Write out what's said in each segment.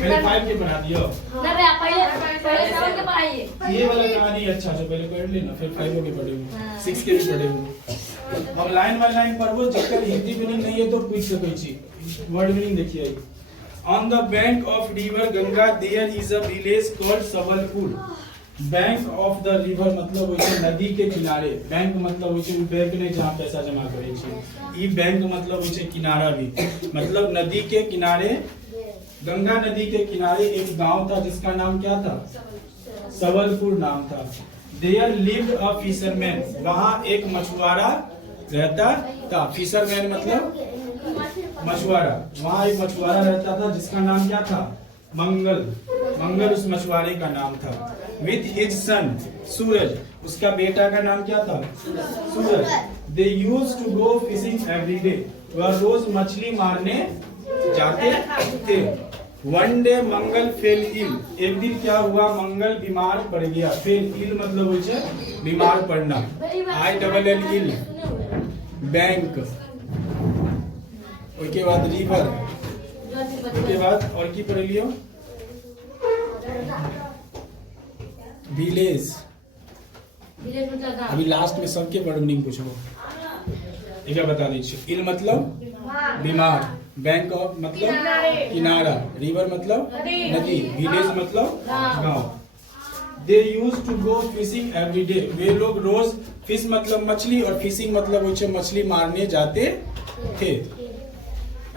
पहले 5 के पढ़ा दियो ना रे पहले 7 के पढ़ाइए। ये वाला कहानी अच्छा से पहले पढ़ लेना, फिर 5 के पढ़ेंगे, 6 के भी पढ़ेंगे। अब लाइन बाय लाइन पढ़बो, जकर हिंदी मीनिंग नहीं है तो पूछ सकै छी। वर्ड मीनिंग देखिए, on the bank of river Ganga there is a village called Sabalpur. Bank of the river मतलब होय छै नदी के किनारे, बैंक मतलब होय छै बैंक ने जहां पैसा जमा करे छै, ई बैंक मतलब होय छै किनारा भी, मतलब नदी के किनारे, गंगा नदी के किनारे एक गांव था जिसका नाम क्या था? सबलपुर नाम था। देयर लिव्ड अ फिशरमैन, वहां एक मछुआरा रहता था। फिशरमैन मतलब मछुआरा, वहां एक मछुआरा रहता था जिसका नाम क्या था? मंगल। मंगल उस मछुआरे का नाम था। विथ हिज सन सूरज, उसका बेटा का नाम क्या था? Suraj. They used to go fishing every day, वह रोज मछली मारने जाते थे। One day Mangal fell ill, एक दिन क्या हुआ? मंगल बीमार पड़ गया। फेल इल मतलब होय छै बीमार पड़ना। I double L ill, bank. उसके बाद रिवर, उसके बाद और की पढ़ लियो? विलेज। अभी लास्ट में सबके वर्ड मीनिंग पूछबो, एक बता दीजिए। इल मतलब बीमार, बैंक ऑफ मतलब किनारा, रिवर मतलब नदी, विलेज मतलब गांव। They used to go fishing every day, वे लोग रोज, फिश मतलब मछली और फिशिंग मतलब होय छै मछली मारने जाते थे।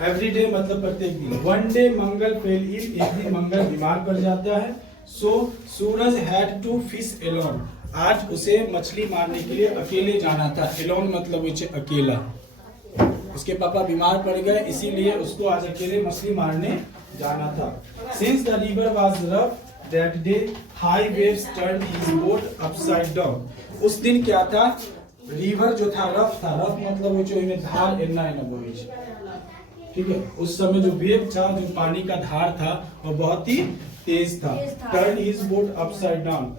एवरी डे मतलब प्रत्येक दिन। One day Mangal fell ill, एक दिन मंगल बीमार पड़ जाता है। सो सूरज हैड टू फिश एलोन, आज उसे मछली मारने के लिए अकेले जाना था। एलोन मतलब होय छै अकेला, उसके पापा बीमार पड़ गए इसीलिए उसको आज अकेले मछली मारने जाना था। Since the river was rough that day high waves turned his boat upside down, उस दिन क्या था? रिवर जो था रफ था। रफ मतलब होय छै ओइमे धार एना एना बहै छै, ठीक है। उस समय जो वेव था, जो पानी का धार था, वो बहुत ही तेज था। Turn his boat upside down,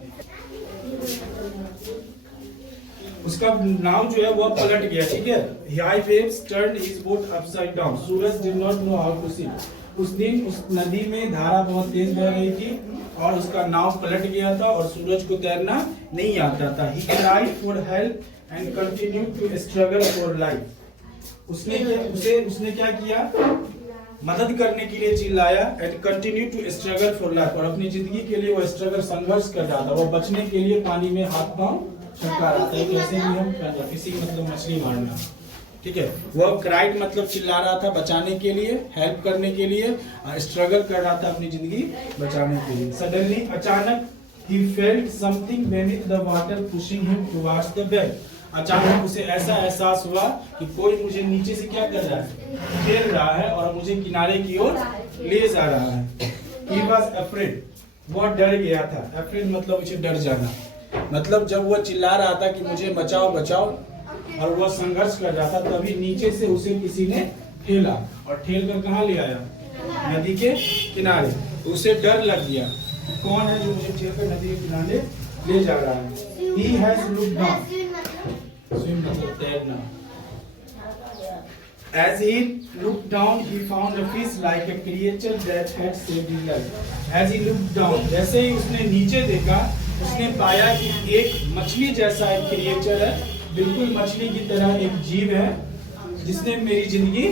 उसका नाव जो है वह पलट गया, ठीक है। High waves turn his boat upside down, Suraj did not know how to swim, उस दिन उस नदी में धारा बहुत तेज बह रही थी और उसका नाव पलट गया था और सूरज को तैरना नहीं आता था। He cried for help and continued to struggle for life, उसने क्या किया? मदद करने के लिए चिल्लाया। And continue to struggle for life, और अपनी जिंदगी के लिए वो स्ट्रगल, संघर्ष कर रहा था। वो बचने के लिए पानी में हाथ पांव छटका रहा था। कैसे भी हम फिशिंग मतलब मछली मारना, ठीक है। वो क्राइड मतलब चिल्ला रहा था बचाने के लिए, हेल्प करने के लिए, स्ट्रगल कर रहा था अपनी जिंदगी बचाने के लिए। सडनली, अचानक, he felt something beneath the water pushing him towards the bank, अचानक उसे ऐसा एहसास हुआ कि कोई मुझे नीचे से क्या कर रहा है? खेल रहा है और मुझे किनारे की ओर ले जा रहा है। He was afraid, वो डर गया था। Afraid मतलब उसे डर जाना, मतलब जब वो चिल्ला रहा था कि मुझे बचाओ बचाओ और वह संघर्ष कर रहा था, तभी नीचे से उसे किसी ने ठेला, और ठेल कर कहाँ ले आया? नदी के किनारे। उसे डर लग गया, कौन है जो मुझे ठेल कर नदी के किनारे ले जा रहा है? He has looked down, swim मतलब तैरना। As he looked down, he found a fish like a creature that had saved his life. As he looked down, जैसे ही उसने नीचे देखा, उसने पाया कि एक मछली जैसा एक क्रिएचर है, बिल्कुल मछली की तरह एक जीव है जिसने मेरी जिंदगी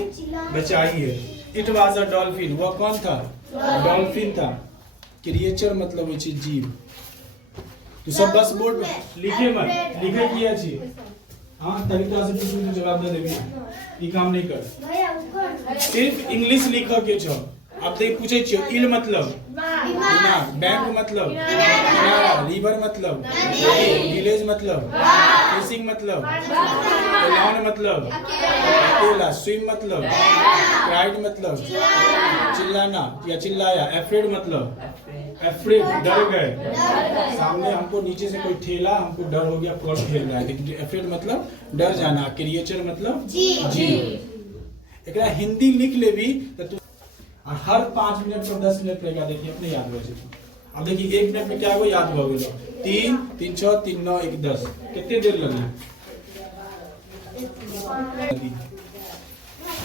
बचाई है। It was a dolphin, वह कौन था? डॉल्फिन था। क्रिएचर मतलब वो चीज जीव। तो सब बस बोर्ड लिखे मत, लिखे किया चाहिए। हाँ, तरीका से पूछूं तो जवाब दे देंगे, ये काम नहीं कर। सिर्फ इंग्लिश लिखो के छो। अब देख पूछे छियो, इल मतलब दिमाग, बैंक मतलब किनारा, रिवर मतलब विलेज मतलब फिशिंग मतलब एलोन मतलब अकेला, स्विम मतलब क्राइड मतलब चिल्लाना या चिल्लाया, एफ्रेड मतलब एफ्रेड डर गए, सामने हमको नीचे से कोई ठेला, हमको डर हो गया, कौन ठेल रहा है। लेकिन एफ्रेड मतलब डर जाना, क्रिएचर मतलब जीव। एक हिंदी लिख ले भी तो और हर 5 मिनट पर 10 मिनट लगेगा, देखिए अपने याद हो जाए। अब देखिए 1 मिनट में क्या हो याद हो गया, 3 3 6 3 9 1 10, कितनी देर लगी?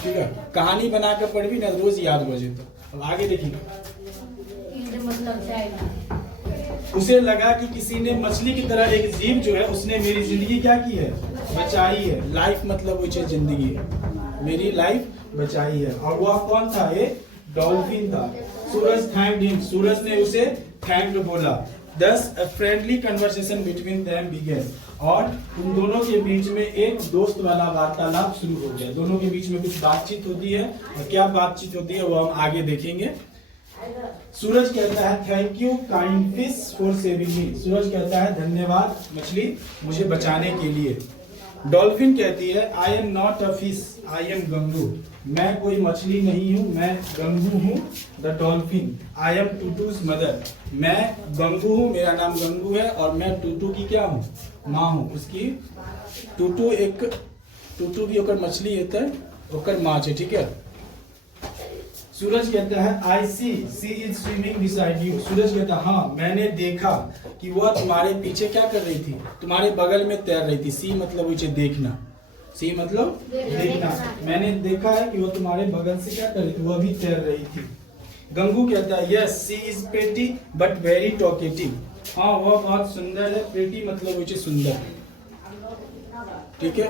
ठीक है, कहानी बना कर पढ़ भी ना रोज याद हो जाए तो। अब आगे देखिए, मतलब चाइल्ड। उसे लगा कि किसी ने मछली की तरह एक जीव जो है उसने मेरी जिंदगी क्या की है, बचाई है। लाइफ मतलब वो चीज जिंदगी है, मेरी लाइफ बचाई है। और वह कौन था, ये डॉल्फिन था। सूरज थैंक्ड हिम, सूरज ने उसे थैंक्ड बोला। Thus a friendly conversation between them began, और उन दोनों के बीच में एक दोस्त वाला वार्तालाप शुरू हो गया। दोनों के बीच में कुछ बातचीत होती है, और क्या बातचीत होती है वो हम आगे देखेंगे। सूरज कहता है thank you kind fish for saving me, Suraj कहता है धन्यवाद मछली मुझे बचाने के लिए। डॉल्फिन कहती है I am not a fish I am Gangu, मैं कोई मछली नहीं हूँ, मैं गंगू हूँ। The dolphin I am Tutu's mother, मैं गंगू हूँ, मेरा नाम गंगू है और मैं टूटू की क्या हूँ, माँ हूँ। उसकी टूटू भी होकर मछली होता है, होकर माँ है, ठीक है। सूरज कहता है आई सी is swimming beside you, Suraj कहता है हाँ मैंने देखा कि वह तुम्हारे पीछे क्या कर रही थी, तुम्हारे बगल में तैर रही थी। सी मतलब उसे देखना, सी मतलब देखना। मैंने देखा है कि वह तुम्हारे बगल से क्या कर रही थी, वह भी तैर रही थी। गंगू कहता है yes she is pretty but very talkative, हाँ वह बहुत सुंदर है। प्रेटी मतलब उसे सुंदर, ठीक है।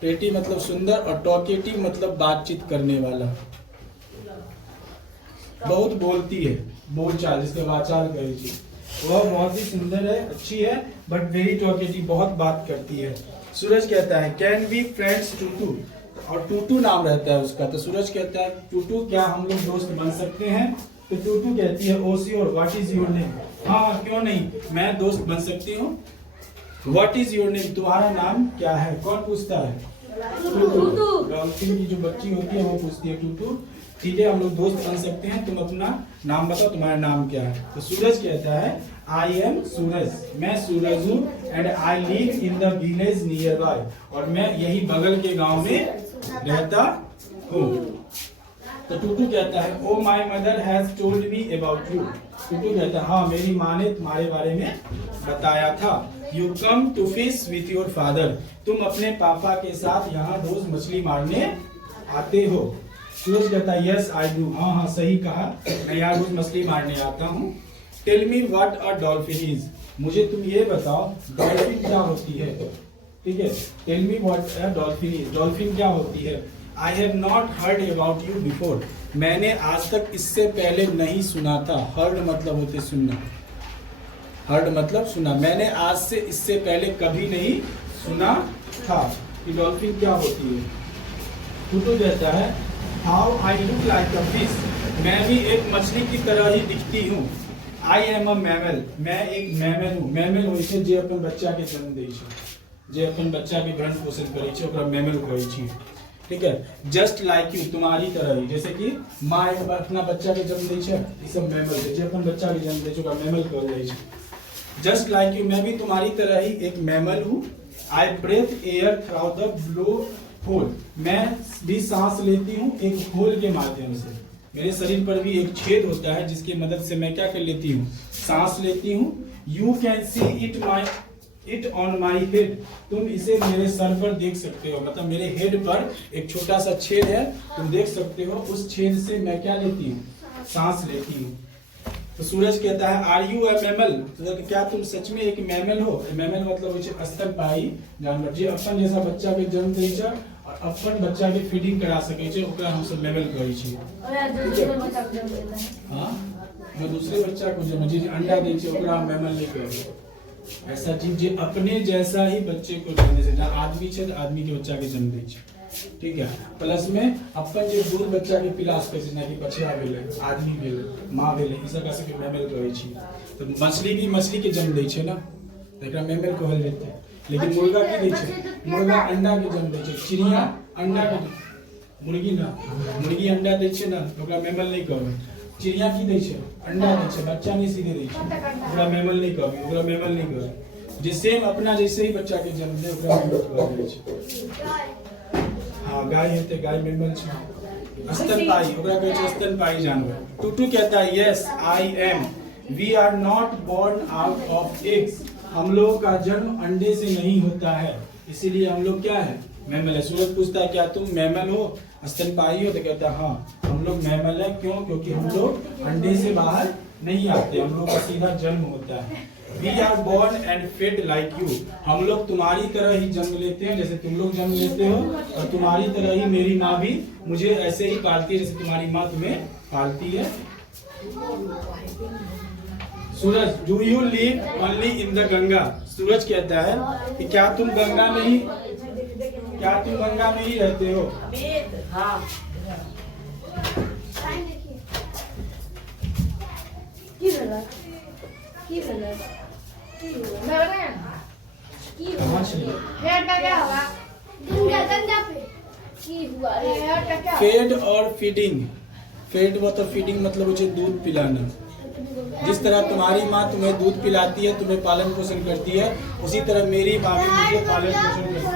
प्रेटी मतलब सुंदर और टॉकेटिव मतलब बातचीत करने वाला। बहुत बोलती है, बोलचाल जिसके वाचाल कही थी, वह बहुत ही सुंदर है, अच्छी है, बट वेरी टॉकेटिव बहुत बात करती है। सूरज कहता है कैन बी फ्रेंड्स टूटू, और टूटू नाम रहता है उसका, तो सूरज कहता है टूटू क्या हम लोग दोस्त बन सकते हैं। तो टूटू कहती है oh sure what is your name, हाँ क्यों नहीं मैं दोस्त बन सकती हूँ। व्हाट इज योर नेम, तुम्हारा नाम क्या है, कौन पूछता है, टूटू। डॉल्फिन की जो बच्ची होती है वो पूछती है टूटू, ठीक है हम लोग दोस्त बन सकते हैं, तुम अपना नाम बताओ, तुम्हारा नाम क्या है। तो सूरज कहता है आई एम सूरज, मैं सूरज हूँ, and I live in the village near by, और मैं यही बगल के गांव में रहता हूँ। तो टूटू कहता है oh my mother has told me about you, Tutu कहता है हाँ मेरी माँ ने तुम्हारे बारे में बताया था। You come to fish with your father, तुम अपने पापा के साथ यहाँ रोज मछली मारने आते हो। सूरज कहता है यस आई डू, हाँ हाँ सही कहा, मैं यहाँ रोज मछली मारने आता हूँ। Tell me what a dolphin is, मुझे तुम ये बताओ डॉल्फिन क्या होती है, ठीक है। Tell me what a dolphin is, dolphin क्या होती है। I have not heard about you before, मैंने आज तक इससे पहले नहीं सुना था। हर्ड मतलब होते सुनना, हर्ड मतलब सुना, मैंने आज से इससे पहले कभी नहीं सुना था कि डॉल्फिन क्या होती है। टूटू कहता है how I look like a fish, मैं भी एक मछली की तरह ही दिखती हूँ। आई एम अ मैमल, मैं एक मैमल हूँ। मैमल होइ छै जे अपन बच्चा के जन्म दै छै, जे अपन बच्चा के भरण पोषण करै छै ओकरा मैमल कहै छै, ठीक है। जस्ट लाइक यू, तुम्हारी तरह ही, जैसे कि माँ एक अपना बच्चा के जन्म दै छै, ई सब मैमल छै, जे अपन बच्चा के जन्म दै छै ओकरा मैमल कहल जाइ छै। जस्ट लाइक यू, मैं भी तुम्हारी तरह ही एक मैमल हूँ। I breathe air through the blow hole, मैं भी सांस लेती हूँ एक होल के माध्यम से। मेरे शरीर पर भी एक छेद होता है जिसकी मदद से मैं क्या कर लेती हूँ, सांस लेती हूँ। You can see it on my head, तुम इसे मेरे सर पर देख सकते हो, मतलब मेरे हेड पर एक छोटा सा छेद है, तुम देख सकते हो। उस छेद से मैं क्या लेती हूँ, सांस लेती हूँ। तो सूरज कहता है आर यू अ मैमल, तो क्या तुम सच में एक मैमल हो। मैमल मतलब स्तनपायी जानवर, जे अपन जैसा बच्चा के जन्म दै छै और अपन बच्चा के फीडिंग करा सकै छै, ओकरा हम सब मैमल कहै छी। हां, जो दूसरे बच्चा को जन्म, जे अंडा दै छै ओकरा हम मैमल नहीं कहै। ऐसा चीज जे अपने जैसा ही बच्चे को जन्म दै छै, जहाँ आदमी छै तो आदमी के बच्चा के जन्म दै छै, ठीक है। प्लस में अपन जे दूध बच्चा के पिला सकै छै, ना कि बछड़ा भेलै, आदमी भेलै, माँ भेलै, ई सब के मैमल कहै छी। तो मछली भी मछली के जन्म दै छै ना, तो एकरा मैमल कहल जेतै। लेकिन मुर्गा की दै छै, मुर्गा अंडा के जन्म दै छै, चिड़िया अंडा के, मुर्गी ना, मुर्गी अंडा दै छै ना, ओकरा मैमल नहीं कहबै। चिड़िया की दै छै, अंडा दै छै, बच्चा नहीं सीधे दै छै, ओकरा मैमल नहीं कहबै, ओकरा मैमल नहीं कहबै। जे सेम अपना जैसे ही बच्चा के जन्म दे ओकरा मैमल कहल जाइ छै। हाँ, गाय हेतै, गाय मैमल छै। स्तनपायी, ओकरा कहै छै स्तनपायी जानवर। टूटू कहता है yes I am, we are not born out of eggs, हम लोगों का जन्म अंडे से नहीं होता है, इसीलिए हम लोग क्या है, मैमल है। सूरज पूछता है क्या तुम मैमल हो। स्तनपायी हो? तो कहता है हाँ, हम लोग मैमल है। क्यों? क्योंकि हम लोग अंडे से बाहर नहीं आते, हम लोग का सीधा जन्म होता है। We are born and fed like you. हम लोग तुम्हारी तरह ही जन्म लेते हैं, जैसे तुम लोग जन्म लेते हो, और तुम्हारी तरह ही मेरी माँ भी मुझे ऐसे ही पालती है जैसे तुम्हारी माँ तुम्हें पालती है। Suraj, do you live only in the Ganga? Suraj कहता है कि क्या तुम गंगा में ही रहते हो? हाँ। फेड और फीडिंग। फेड मतलब फीडिंग मतलब मुझे दूध पिलाना। जिस तरह तुम्हारी माँ तुम्हें दूध पिलाती है, तुम्हें पालन पोषण करती है, उसी तरह मेरी माँ भी मुझे पालन पोषण करती है।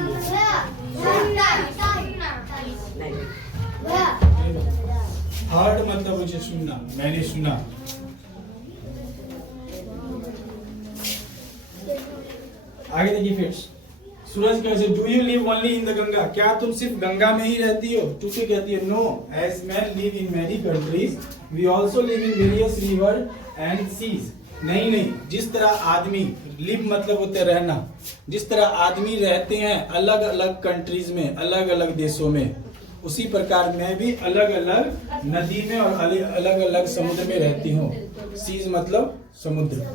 हर्ड मतलब मुझे सुनना, मैंने सुना। आगे देखिए फिर सूरज कैसे, do you live only in the Ganga? क्या तुम सिर्फ गंगा में ही रहती हो? टूटे कहती है no, as man live in many countries we also live in various river and seas. नहीं, जिस तरह आदमी, लिव मतलब होते रहना, जिस तरह आदमी रहते हैं अलग अलग कंट्रीज में, अलग अलग देशों में, उसी प्रकार मैं भी अलग अलग नदी में और अलग अलग समुद्र में रहती हूँ। सीज मतलब समुद्र,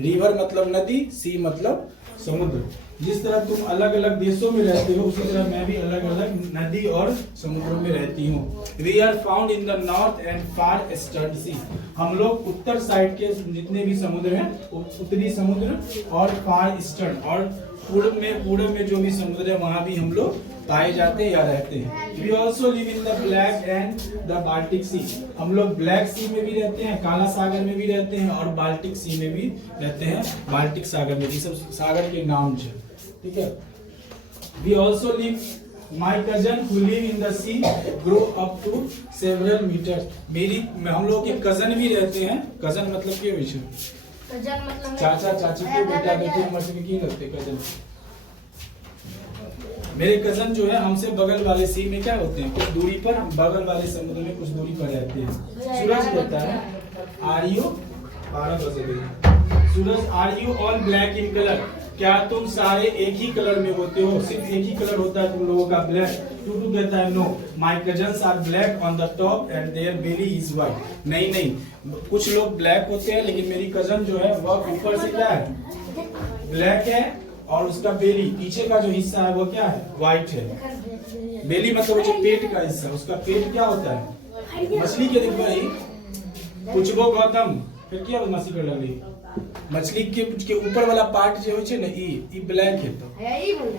रिवर मतलब नदी, सी मतलब समुद्र। जिस तरह तुम अलग अलग देशों में रहते हो, उसी तरह मैं भी अलग अलग नदी और समुद्रों में रहती हूँ। We are found in the north and far eastern sea. हम लोग उत्तर साइड के जितने भी समुद्र हैं, उत्तरी समुद्र और फार ईस्टर्न और पूर्व में जो भी समुद्र है वहाँ भी हम लोग पाए जाते हैं या रहते हैं। We also live in the black and the Baltic sea. हम लोग ब्लैक सी में भी रहते हैं, काला सागर में भी रहते हैं और बाल्टिक सी में भी रहते हैं। बाल्टिक सागर में, ये सब सागर के नाम है, ठीक है। We also live, my cousin who live in the sea grow up to several metre. हम लोग के कजन भी रहते हैं। कजन मतलब क्या विषय? चाचा चाची के बेटा बेटी हमसे की लगते कजन। मेरे कजन जो है हमसे बगल वाले सी में क्या होते हैं, कुछ दूरी पर, बगल वाले समुद्र में कुछ दूरी पर रहते हैं। सूरज कहता है आर यू, 12 बजे गई। Suraj, are you all black in colour? क्या तुम सारे एक ही कलर में होते हो? सिर्फ एक ही कलर होता है तुम लोगों का, ब्लैक। टूटू कहता है no, my cousins are black on the top and their belly is white. नहीं, कुछ लोग ब्लैक होते हैं, लेकिन मेरी कजन जो है वह ऊपर से क्या है, ब्लैक है, और उसका बेली, पीछे का जो हिस्सा है वो क्या है, व्हाइट है। बेली मतलब जो पेट का हिस्सा, उसका पेट क्या होता है, मछली के। देखो भाई पूछबो गौतम, फिर क्या बदमाशी कर लगी? मछली के ऊपर वाला पार्ट जो है ना, ई ब्लैक है, तो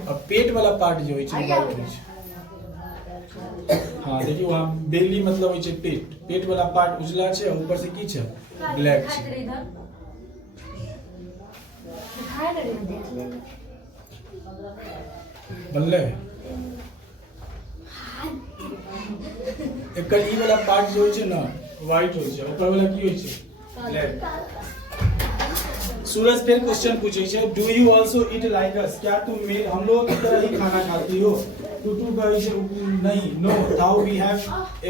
और पेट वाला पार्ट जो है व्हाइट है। हाँ देखिए वहाँ बेली मतलब होय छै पेट, पेट वाला पार्ट उजला छै, ऊपर से की छै, ब्लैक छै। बल्ले एकर ई वाला पार्ट जो छै ना व्हाइट होय छै, ऊपर वाला की होय छै, ब्लैक। सूरज फिर क्वेश्चन पूछे छै, do you also eat like us? क्या तुम हम लोगों की तरह ही खाना खाती हो? टूटू कहे छै नहीं, no, though we have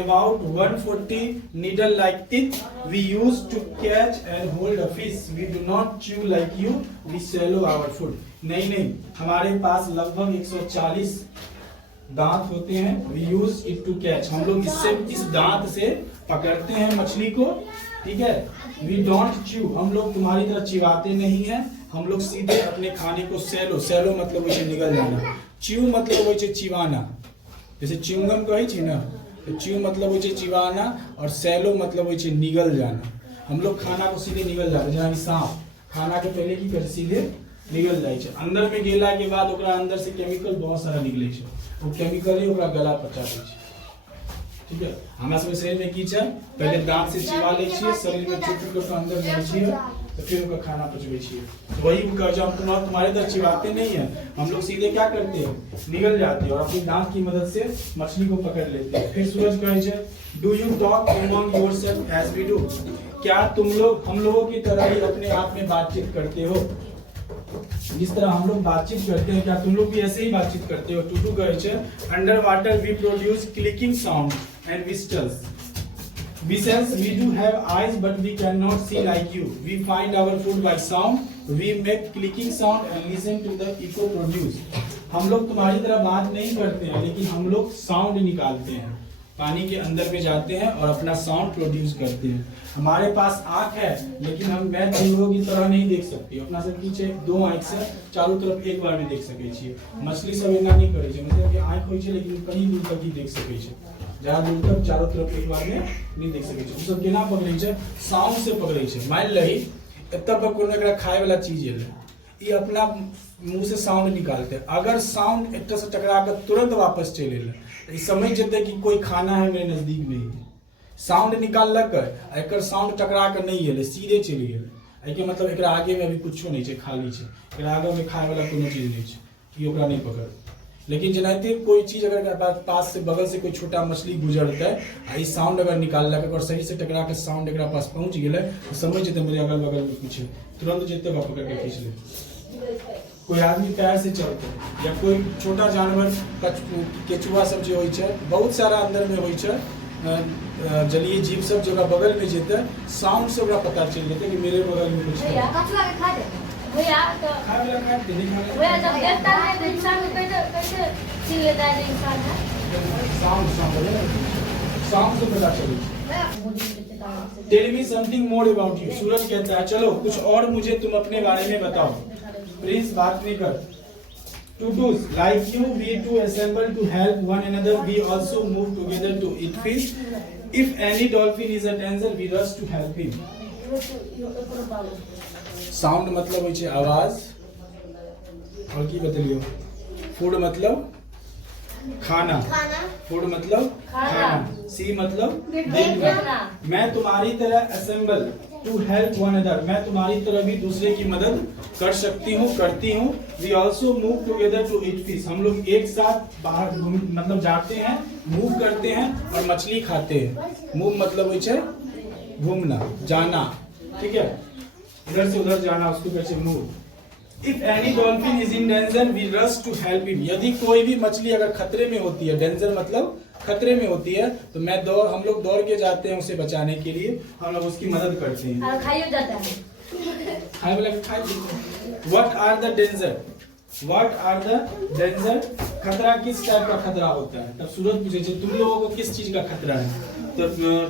about 140 needle like teeth we use to catch and hold a fish. We do not chew like you, we swallow our food. नहीं, हमारे पास लगभग 140 दांत होते हैं। We use it to catch, हम लोग इस दांत से पकड़ते हैं मछली को, ठीक है। We don't chew, हम लोग तुम्हारी तरह चिबाते नहीं हैं, हम लोग सीधे अपने खाने को सेलो मतलब वैसे निगल जाना। च्यू मतलब वैसे चिबाना, जैसे च्युइंगम कहे छी ना, तो च्यू मतलब वैसे चिबाना और सेलो मतलब वैसे निगल जाना। हम लोग खाना को सीधे निगल जाते, जहाँ सांप खाना के पहले की कर सीधे निगल जाए छै, अंदर में गेला के बाद ओकरा अंदर से केमिकल बहुत सारा निकले छै, वो केमिकल ही ओकरा गला पचा दै छै, ठीक है। हमरा सब शरीर में की छै, पहले दांत से चिबा लै छियै, शरीर में चुप के अंदर जाइ छियै, तो फिर ओकरा खाना पचबै छियै। तो वही कर जो हम तुम्हारे तरह चिबाते नहीं है, हम लोग सीधे क्या करते हैं, निगल जाते हैं और अपनी दांत की मदद से मछली को पकड़ लेते हैं। फिर सूरज कहे छै, do you talk among yourself as we do? क्या तुम लोग हम लोगों की तरह ही अपने आप में बातचीत करते हो? जिस तरह हम लोग बातचीत करते हैं, क्या तुम लोग भी ऐसे ही बातचीत करते हो? टूटू कहे छे under water we produce clicking sound and whistles. Whistles, we do have eyes but we cannot see like you. We find our food by sound. We make clicking sound and listen to the echo produce. हम लोग तुम्हारी तरह बात नहीं करते हैं, लेकिन हम लोग साउंड निकालते हैं, पानी के अंदर में जाते हैं और अपना साउंड प्रोड्यूस करते हैं. हमारे पास आँख है, लेकिन मैं तुम लोगों की तरह नहीं देख सकती. अपना सब पीछे दो आँख से चारों तरफ एक बार में देख सके छियै. मछली सब एना नहीं करे छै, मतलब कि आँख होइ छै लेकिन कहीं दूर तक ही देख सके छै, जहाँ दूर तक चारों तरफ एक बार में नहीं देख सके छै. सब केना पकड़े छै? साउंड से पकड़े छै. मान लही एतऽ पर कोनो एकरा खाए वाला चीज एलै, ये अपना मुंह से साउंड निकालते हैं. अगर साउंड एक से टकरा कर तुरंत वापस चले एलै तो समझ जेते कि कोई खाना है मेरे नजदीक नहीं है. साउंड निकालक एक साउंड टकरा कर नहीं एलै, सीधे चली गेलै. एके मतलब एकरा आगे में अभी कुछो नहीं छै, खाली छै. एकरा आगे में खाए वाला कोनो चीज नहीं छै, कि ओकरा नहीं पकड़. लेकिन जनाते कोई चीज अगर पास से बगल से कोई छोटा मछली गुजरता है, आई साउंड अगर निकालक और सही से टकरा के साउंड एकरा पास पहुंच गेलै तो समझ जेते मेरे अगल बगल में कुछ है, तुरंत जेते वह पकड़ के खींच ले. कोई आदमी पैर से चलते हैं या कोई छोटा जानवर केचुआ सब जो होई छै, बहुत सारा अंदर में होई छै जलीय जीव सब जो बगल में जेते साउंड से ओकरा पता चल जेते कि मेरे बगल में कुछ है. भैया तो भैया जब देखता है तो इंसान को कैसे छीन लेता है इंसान है? साउंड से पता चले. Tell me something more about you. Suraj कहता है चलो कुछ और मुझे तुम अपने बारे में बताओ. प्रिंस बात नहीं कर. Tutus, like you, we too assemble to help one another. We also move together to eat fish. If any dolphin is a danger, we rush to help him. Sound मतलब होई छै आवाज, और की बतलियो? फूड मतलब खाना, फूड मतलब खाना. सी मतलब देखना. मैं तुम्हारी तरह assemble to help one other, मैं तुम्हारी तरह भी दूसरे की मदद कर सकती हूँ, करती हूँ. We also move together to eat fish, हम लोग एक साथ बाहर मतलब जाते हैं, मूव करते हैं और मछली खाते हैं. मूव मतलब होई छै घूमना, जाना. ठीक है, इधर से उधर जाना, उसको कहते हैं move. If any dolphin is in danger we rush to help him, यदि कोई भी मछली अगर खतरे में होती है, डेंजर मतलब खतरे में होती है, तो हम लोग दौड़ के जाते हैं उसे बचाने के लिए, हम लोग उसकी मदद करते हैं. खाई जाता है, खाए वाला खाई. What are the danger, what are the danger, खतरा किस टाइप का खतरा होता है? तब सूरज पूछे छै तुम लोगों को किस चीज का खतरा है? तो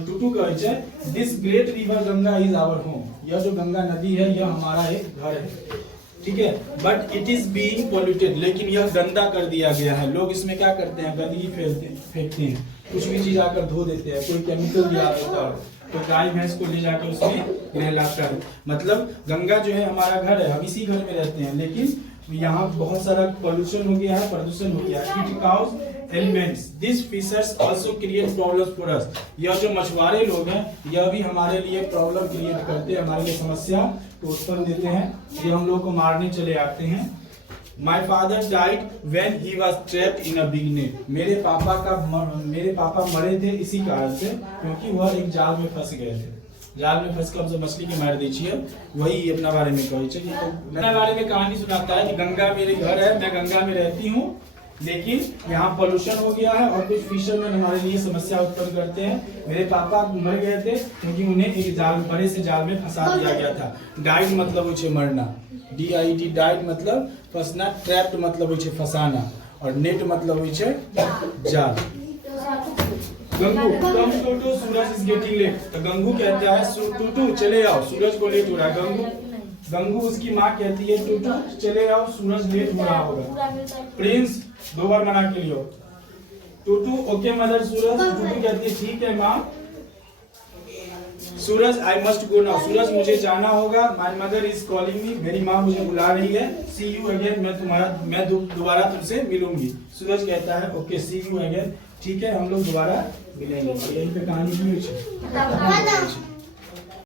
टूटू कहे छै this great river Ganga is our home, यह जो गंगा नदी है यह हमारा एक घर है. ठीक है, but it is being polluted, लेकिन यह गंदा कर दिया गया है. लोग इसमें क्या करते हैं? गंदगी फेंकते हैं, कुछ भी चीज आकर धो देते हैं, कोई केमिकल दिया होता है, तो गाय भैंस को ले जाकर उसमें नहलाता है. मतलब गंगा जो है हमारा घर है, हम इसी घर में रहते हैं, लेकिन यहाँ बहुत सारा पॉल्यूशन हो गया है, प्रदूषण हो गया है. It cause elements, this fishers also create problems for us, यह जो मछुआरे लोग हैं यह भी हमारे लिए प्रॉब्लम क्रिएट करते हैं, हमारे लिए समस्या को उत्पन्न देते हैं. ये हम लोग को मारने चले आते हैं. My father died when he was trapped in a big net, मेरे पापा मरे थे इसी कारण से, क्योंकि वह एक जाल में फंस गए थे. जाल में फंस कर हम मछली के मार दी छियै. वही अपना बारे में कहे छै, अपना बारे में कहानी सुनाता है कि गंगा मेरे घर है, मैं गंगा में रहती हूँ, लेकिन यहाँ पोल्यूशन हो गया है और कुछ फिशरमैन हमारे लिए समस्या उत्पन्न करते हैं. मेरे पापा मर गए थे क्योंकि उन्हें एक बड़े से जाल में फंसा दिया गया था. डाइड मतलब होई छै मरना, DID डाइड मतलब फंसना, ट्रैप्ड मतलब होई छै फंसाना, और नेट मतलब होई छै जाल. गंगू कम टूटू, सूरज इज गेटिंग लेट, तो गंगू कहता है टूटू चले आओ, सूरज को लेट हो रहा है. गंगू उसकी माँ कहती है टूटू चले आओ, सूरज लेट हो रहा होगा. प्रिंस 2 बार मना के लियो. टूटू ओके मदर. सूरज, टूटू कहती है ठीक है माँ. सूरज आई मस्ट गो नाउ, सूरज मुझे जाना होगा. My mother is calling me, मेरी माँ मुझे बुला रही है. सी यू अगेन, मैं दोबारा तुमसे मिलूंगी. सूरज कहता है ओके सी यू अगेन, ठीक है हम लोग दोबारा मिलेंगे. यहीं पे कहानी की